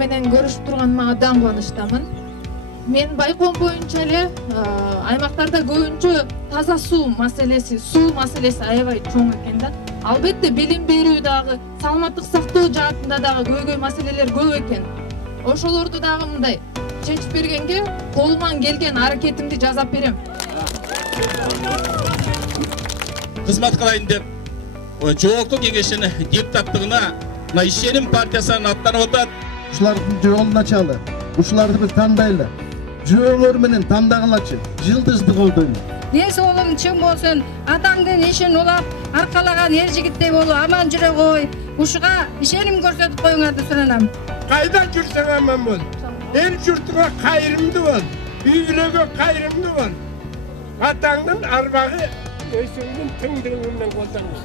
менен көрүшүп турганыма абдан кубанычтамын. Мен байкоом боюнча эле аймактарда көбүнчө таза суу маселеси аябай чоң экен да. Албетте билим берүү дагы, саламаттык сактоо жаатында дагы көйгөй маселелер көп экен. Ошолорду дагы мындай чечип бергенге колуман келген аракетимди жасап берем. Кызмат кылайын деп Жогорку Кеңештин депутаттыгына мына Ишеним партиясынан аттанып атат. Ушулардын жолун ачалы. Ушуларды биз тандайлы. Жүрөгүңөр менен тандагылачы. Жылдызды колдойм. Ден соолугуң чың болсун, атаңдын ишин улап, аркалаган эр жигиттей болуп аман жүрө кой. Ушуга ишеним көрсөтүп коюңарды суранам. Кайда жүрсөң аман бол. Эл журтуңа кайрымдуу бол. Үйлөгө кайрымдуу бол. Атаңдын арбагы өсүңдүн тыңдыгы менен колдоңуз.